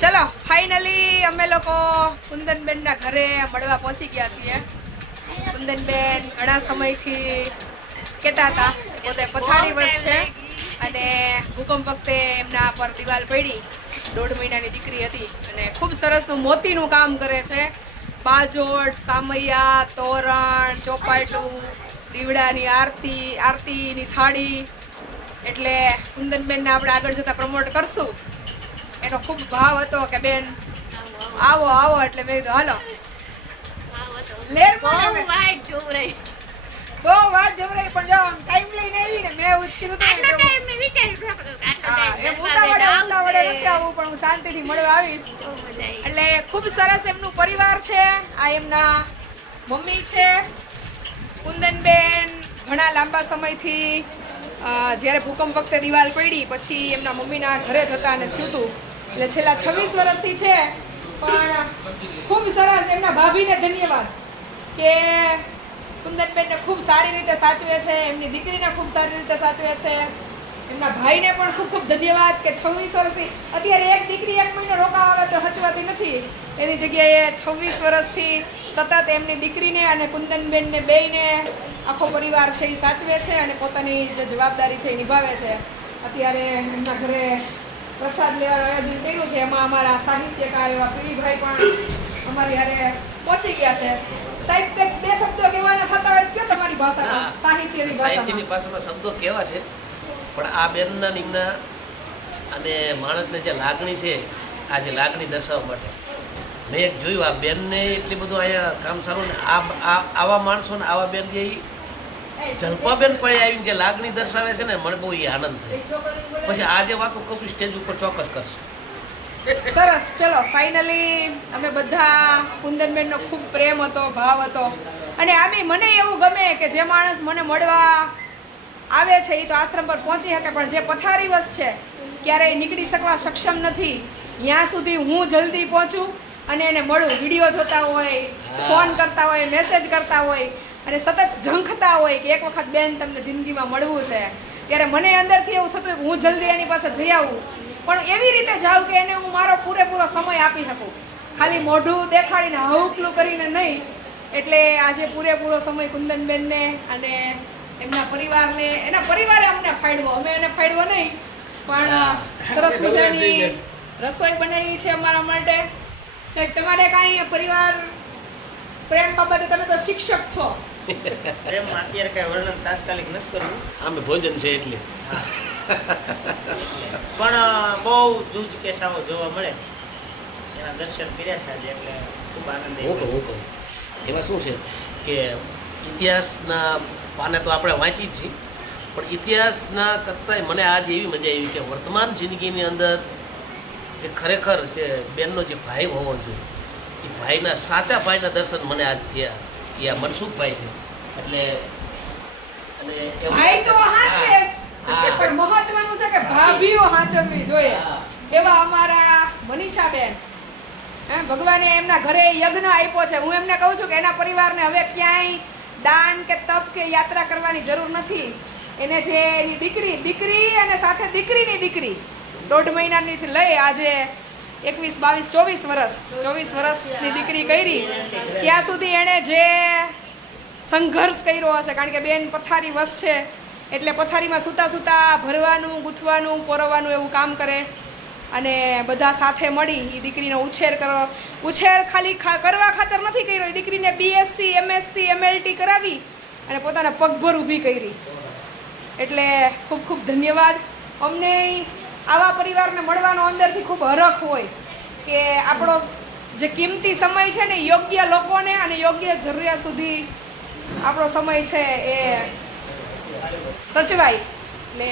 ચલો ફાઇનલી અમે લોકો કુંદનબેનના ઘરે મળવા પહોંચી ગયા છીએ. કુંદનબેન ઘણા સમયથી કહેતા હતા પોતે પથારી વર્ષ છે અને ભૂકંપ વખતે એમના પર દિવાલ પડી. દોઢ મહિનાની દીકરી હતી અને ખૂબ સરસનું મોતીનું કામ કરે છે. બાજોડ, સામૈયા, તોરણ, ચોપાટું, દીવડાની આરતી, આરતીની થાળી. એટલે કુંદનબેનને આપણે આગળ જતાં પ્રમોટ કરશું. એનો ખૂબ ભાવ હતો કે બેન આવો આવો એટલે મેં કીધું હાલો. લેર બહુ બહુ વાર જવરાઈ પણ જો ટાઈમ લઈને આવી ને મેં એવું જ કીધું હતું આટલો ટાઈમ મેં વિચાર્યું આટલો ટાઈમ ઉતાવળે ઉતાવળે નથી આવવું પણ હું શાંતિથી મળવા આવીશ. એટલે ખૂબ સરસ એમનું પરિવાર છે. આ એમના મમ્મી છે કુંદનબેન ઘણા લાંબા સમયથી જ્યારે ભૂકંપ વખતે દિવાલ પડી પછી એમના મમ્મીના ઘરે જતા અને થયું હતું એટલે છેલ્લા છવ્વીસ વર્ષથી છે, પણ ખૂબ સરસ એમના ભાભીને ધન્યવાદ કે કુંદનબેનને ખૂબ સારી રીતે સાચવે છે, એમની દીકરીને ખૂબ સારી રીતે સાચવે છે. એમના ભાઈને પણ ખૂબ ખૂબ ધન્યવાદ કે છવ્વીસ વર્ષથી, અત્યારે એક દીકરી એક મહિનો રોકાવા આવે તો હચવાતી નથી. એની જગ્યાએ છવ્વીસ વર્ષથી સતત એમની દીકરીને અને કુંદનબેનને બેયને આખો પરિવાર છે એ સાચવે છે અને પોતાની જે જવાબદારી છે એ નિભાવે છે. અત્યારે એમના ઘરે પ્રસાદ લેવાનું આયોજન કર્યું છે. એમાં અમારા સાહિત્યકાર એવા પીડીભાઈ પણ અમારી હારે પહોંચી ગયા છે. સાહિત્ય બે શબ્દો કહેવાના થતા હોય કે તમારી ભાષામાં. સાહિત્યની સાહિત્યની ભાષામાં શબ્દો કેવા છે? પણ આ બેનના નિમના અને માણસને જે લાગણી છે આ જે લાગણી દર્શાવવા માટે. મેં એક જોયું આ બેનને એટલી બધું અહીંયા કામ સારું ને આ આ- આવા માણસો ને આવા બેન જે જલપાબેન પાસે આવીને જે લાગણી દર્શાવે છે ને મને બહુ એ આનંદ થાય. પછી આ જે વાતો કશું સ્ટેજ ઉપર ચોક્કસ કરશું. સરસ ચલો ફાઇનલી અમે બધા કુંદનબેનનો ખૂબ પ્રેમ હતો ભાવ હતો. અને આમી મને એવું ગમે કે જે માણસ મને મળવા આવે છે એ તો આશ્રમ પર પહોંચી શકે પણ જે પથારીવશ છે ક્યારેય નીકળી શકવા સક્ષમ નથી. ત્યાં સુધી હું જલ્દી પહોંચું અને એને મળું. વીડિયો જોતા હોય ફોન કરતા હોય મેસેજ કરતા હોય અને સતત ઝંખતા હોય કે એક વખત બેન તમને જિંદગીમાં મળવું છે ત્યારે મને અંદરથી એવું થતું કે હું જલ્દી એની પાસે જઈ આવું. પણ એવી રીતે જાઉં કે એને હું મારો પૂરેપૂરો સમય આપી શકું. ખાલી મોઢું દેખાડીને હવકલું કરીને નહીં એટલે આજે પૂરેપૂરો સમય કુંદનબેનને અને એમના પરિવારને એના પરિવારે અમને ફાળવો અમે એને ફાળવો નહીં પણ સરસ મજાની રસોઈ બનાવી છે અમારા માટે. સાહેબ તમારે કાંઈ પરિવાર પ્રેમ બાબતે તમે તો શિક્ષક છો. પ્રેમમાં અત્યારે કઈ વર્ણન તાત્કાલિક નથી કરવું આમે ભોજન છે એટલે. પણ બહુ જૂજ કેસાઓ જોવા મળે. એના દર્શન કર્યા છે આજે એટલે ખૂબ આનંદ હું કહું આવ્યો હું કહું. એમાં શું છે કે ઇતિહાસના પાને તો આપણે વાંચી જ છીએ પણ ઇતિહાસના કરતાંય મને આજ એવી મજા આવી કે વર્તમાન જિંદગીની અંદર જે ખરેખર જે બેનનો જે ભાઈ હોવો જોઈએ એ ભાઈના સાચા ભાઈના દર્શન મને આજ થયા એ આ મનસુખભાઈ છે. એટલે અને ભાઈ તો હાચે જ. પણ મહત્વનું છે કે ભાભીઓ હાચવવી જોઈએ. એવા અમારા મનીષાબેન. હે ભગવાને એમના ઘરે યજ્ઞ આપ્યો છે. હું એમને કહું છું કે એના પરિવારને હવે ક્યાંય દાન કે તપ કે યાત્રા કરવાની જરૂર નથી. એને જે એની દીકરી દીકરી અને સાથે દીકરીની દીકરી દોઢ મહિનાની લઈ આજે એકવીસ, બાવીસ, ચોવીસ વર્ષ ચોવીસ વર્ષની દીકરી કરી. ત્યાં સુધી એણે જે સંઘર્ષ કર્યો હશે, કારણ કે બેન પથારી વસ છે, એટલે પથારીમાં સૂતા સૂતા ભરવાનું, ગૂંથવાનું, પોરવવાનું એવું કામ કરે. અને બધા સાથે મળી એ દીકરીનો ઉછેર કરો ઉછેર ખાલી કરવા ખાતર નથી કર્યો. એ દીકરીને બીએસસી એમએસસી એમએલટી કરાવી અને પોતાના પગભર ઊભી કરી. એટલે ખૂબ ખૂબ ધન્યવાદ. અમને આવા પરિવારને મળવાનો અંદરથી ખૂબ હરખ હોય કે આપણો જે કિંમતી સમય છે ને યોગ્ય લોકોને અને યોગ્ય જરૂરિયાત સુધી આપણો સમય છે એ સચવાય. એટલે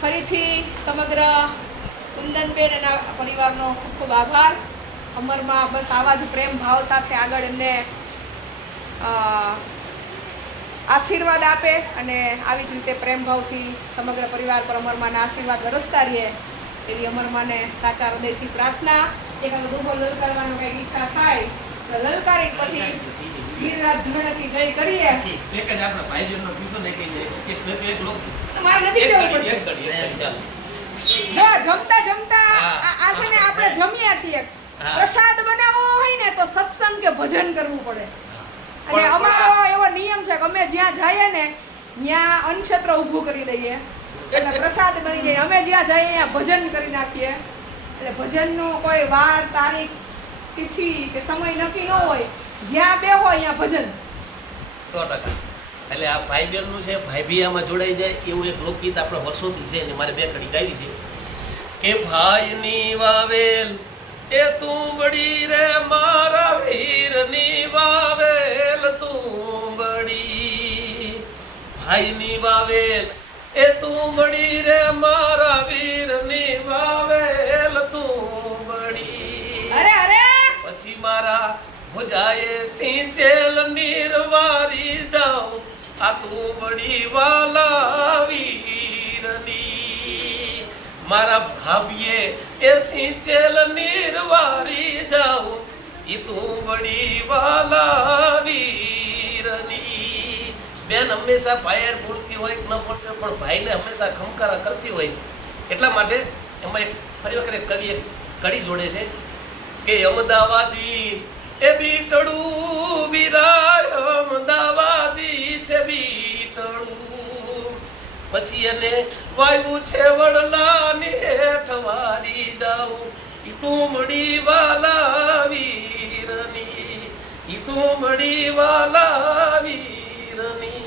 ફરીથી સમગ્ર કુંદનબેન એના પરિવારનો ખૂબ ખૂબ આભાર. અમરમાં બસ આવા જ પ્રેમ ભાવ સાથે આગળ એમને આશીર્વાદ આપે અને આવી જ રીતે પ્રેમભાવથી સમગ્ર પરિવાર પર અમરમાના આશીર્વાદ વરસતા રહે એવી અમરમાને સાચા હૃદયથી પ્રાર્થના. એક દુહો લલકારવાનો કંઈક ઈચ્છા થાય તો લલકારી પછી ગિરરાજ ધરણથી જય કરીએ. એક જ આપણા ભાઈ કિસ્સો ને કે એક એક એક લોક. તમારે નથી એક પડશે. એક ઘડી, એક ઘડી, ચાલો. જો જમતા જમતા આ આ છે ને આપણે જમ્યા છીએ. પ્રસાદ બનાવવો હોય ને તો સત્સંગ કે ભજન કરવું પડે. અને અમારો એવો નિયમ છે કે અમે જ્યાં જઈએ ને ત્યાં અન્નક્ષેત્ર ઊભું કરી દઈએ. એટલે પ્રસાદ બની જાય. અમે જ્યાં જઈએ ત્યાં ભજન કરી નાખીએ. એટલે ભજનનો કોઈ વાર તારીખ તિથિ કે સમય નક્કી ન હોય જ્યાં બે હોય ત્યાં ભજન. સો ટકા. એટલે આ ભાઈ બહેનનું છે ભાઈ બી આમાં જોડાઈ જાય એવું એક લોકગીત આપણે વર્ષોથી છે અને મારે બે કડી ગાવી છે. કે ભાઈની વાવેલ એ તું બડી રે મારા વીરની વાવેલ તું બડી ભાઈની વાવેલ. એ તું બડી રે મારા વીરની વાવેલ તું બડી. અરે અરે! પછી મારા ભોજાએ સિંચેલ નીરવારી જાઉં. આ તું બડી વાલા વીરની મારા ભાભીએ એ સિંચેલ નીરવારી જાઉં ઈ તું બડી વાલા વીરની. બેન હંમેશા ફાયર બોલતી હોય ન બોલતી હોય, પણ ભાઈને હંમેશા ખમકારા કરતી હોય. એટલા માટે એમાં એક ફરી વખત એક કવિ એક કડી જોડે છે કે અમદાવાદી એ બીટડું વિરાય અમદાવાદી છે બીટડું પછી એને વાયુ છે વડલાની હેઠ વારી જાઉં. ઈ તુમડી વાલા વીરની. ઈ તુમડી વાલા વીરની.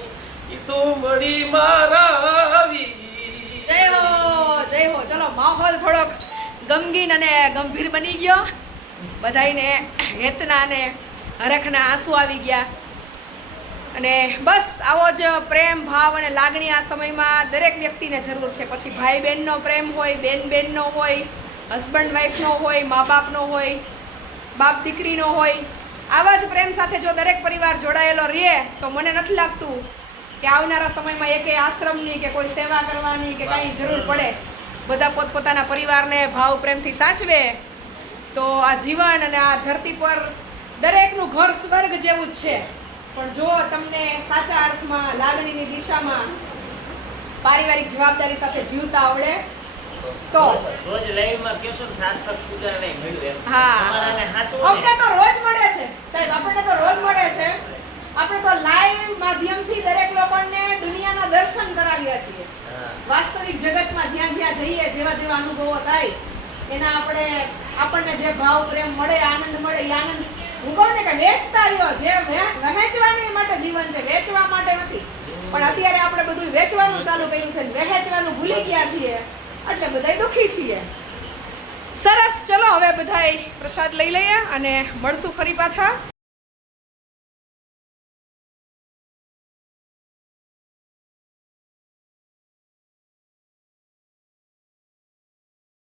ઈ તુમડી મારા વીર જય હો જય હો. ચલો, માહોલ થોડોક ગમગીન અને ગંભીર બની ગયો. બધાયને હેતના ને હરખના આંસુ આવી ગયા. અને બસ આવો જ પ્રેમ, ભાવ અને લાગણી આ સમયમાં દરેક વ્યક્તિને જરૂર છે. પછી ભાઈ બહેનનો પ્રેમ હોય બેન બહેનનો હોય હસબન્ડ વાઈફનો હોય મા બાપનો હોય બાપ દીકરીનો હોય. આવા જ પ્રેમ સાથે જો દરેક પરિવાર જોડાયેલો રહે તો મને નથી લાગતું કે આવનારા સમયમાં એકે આશ્રમની કે કોઈ સેવા કરવાની કે કાંઈ જરૂર પડે. બધા પોતપોતાના પરિવારને ભાવ પ્રેમથી સાચવે. તો આ જીવન અને આ ધરતી પર દરેકનું ઘર સ્વર્ગ જેવું જ છે. પણ જો તમને સાચા અર્થમાં લાગણીની દિશામાં પારિવારિક જવાબદારી સાથે જીવતા આવડે તો રોજ લાઈવમાં કેશો સાર્થક પૂજા મળ્યું એમ. હા. અમને તો રોજ મળે છે. સાહેબ આપણને તો રોજ મળે છે. આપણે તો લાઈવ માધ્યમથી દરેક લોકોને દુનિયાના દર્શન કરાવ્યા છીએ. વાસ્તવિક જગતમાં જ્યાં જ્યાં જઈએ જેવા જેવા અનુભવો થાય એના આપણે આપણને જે ભાવ પ્રેમ મળે આનંદ મળે એ આનંદ હું કે વેચતા રહ્યો જે વહેંચવાની માટે જીવન છે. વેચવા માટે નથી. પણ અત્યારે આપણે બધું વેચવાનું ચાલુ કર્યું છે વહેંચવાનું ભૂલી ગયા છીએ. એટલે બધાય દુઃખી છીએ. સરસ. ચલો, હવે બધાય પ્રસાદ લઈ લઈએ અને મળશું ફરી પાછા.